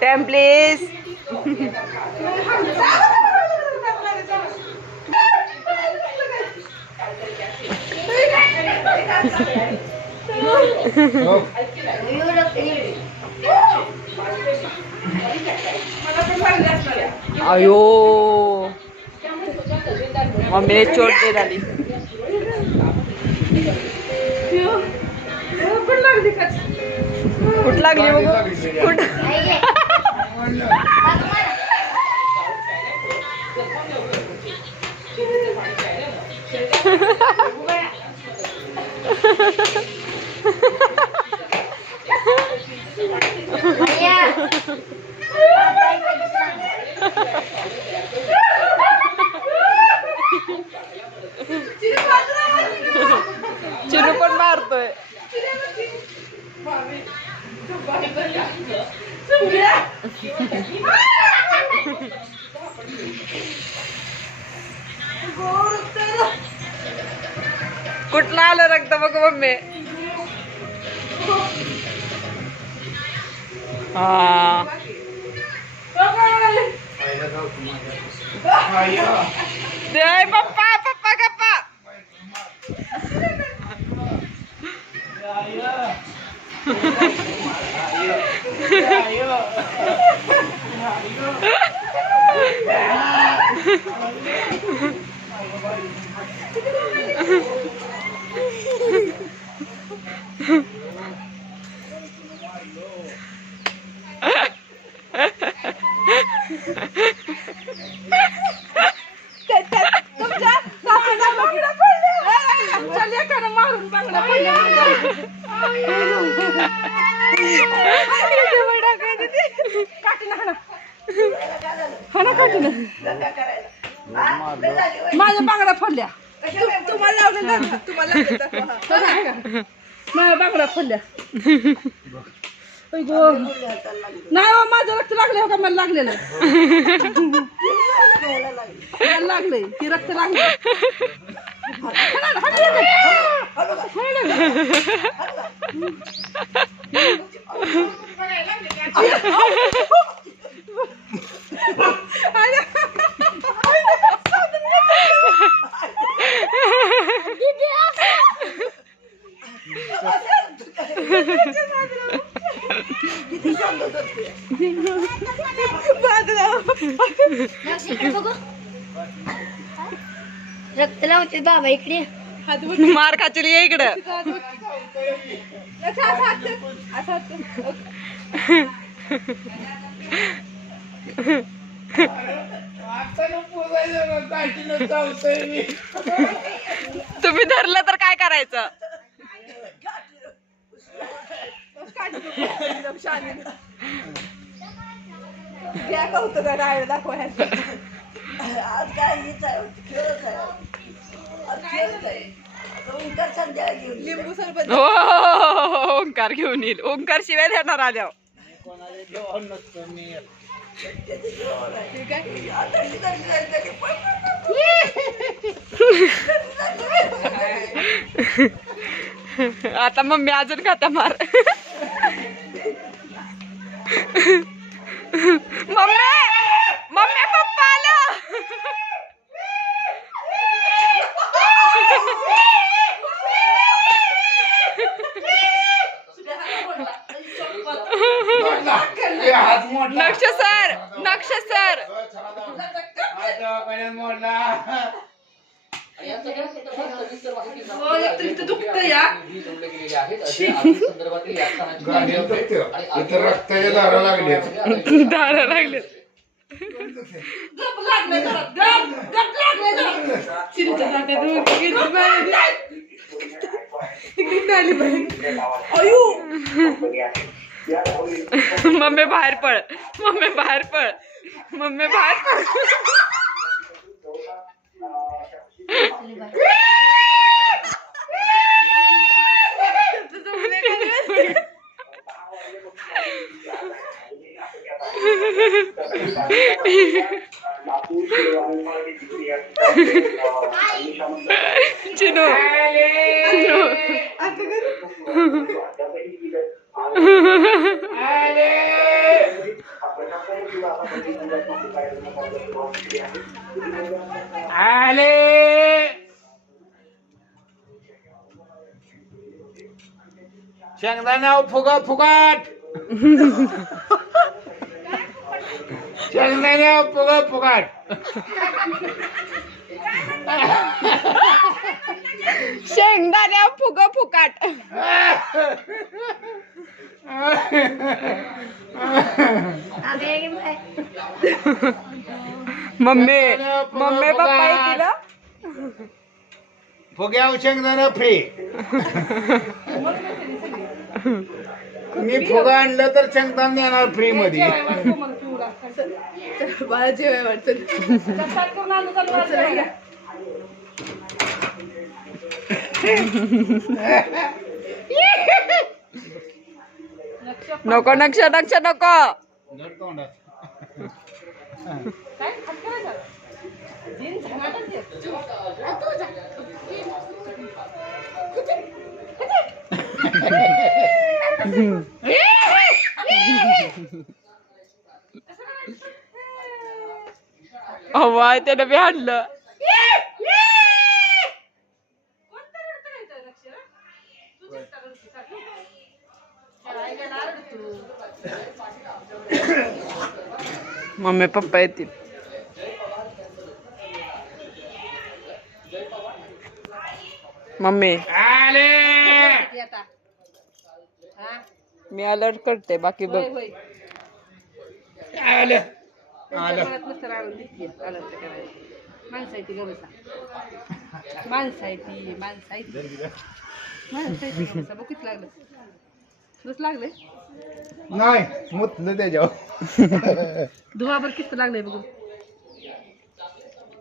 Time, please. अयो mummy चोट दे डाली. कुठ लागली कुठ चिनू पण मारतोय. कुठलं आलं रक्त बघ मम्मी. हा जय पप्पा पप्पा गप्पा. माझ्या बांगड्या फोडल्या. तुम्हाला माझ्या बांगड्या फोडल्या. नाही हो माझं रक्त लागले हो का. मला लागलेलं लागलंय ती रक्त लागले. रक्त लावते बाबा इकडे. मार खाचली इकडं. तुम्ही धरलं तर काय करायचं. लिंबू सरबत. हो ओंकार घेऊन येईल. ओंकार शिवाय देणार आल्या. आता मम्मी अजून खाता मार. मम्मी मम्मी पप्पा आलं. नक्ष सर नक्ष सर धारा लागले मम्मी बाहेर पळ मम्मी बाहेर पळ मम्मी बाहेर पळ चिनू शेंगदाणा फुगा फुगाट शेंगदाणा फुगा फुगाट शेंगदाण्या फुग फुकाट मम्मी मम्मी पप्पा येतील फुग्या शेंगदाणा फ्री मी फुगा आणलं तर शेंगदाणा देणार फ्री मध्ये नको नक्ष नक्ष नको अव्वा त्यानं बी हाणलं मम्मी पप्पा येतील मम्मी मी अलर्ट करते बाकी बघ लागले नाही मुतलं त्याच्यावर धुवाबर किस्त लागलंय बघून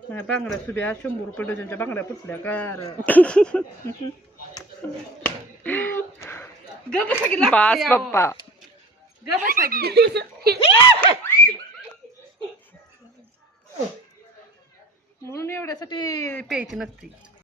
बांगड्या सुद्या 100 रुपये डझनच्या बांगड्या पुसल्या कार बास पप्पा म्हणून एवढ्यासाठी प्यायची नसती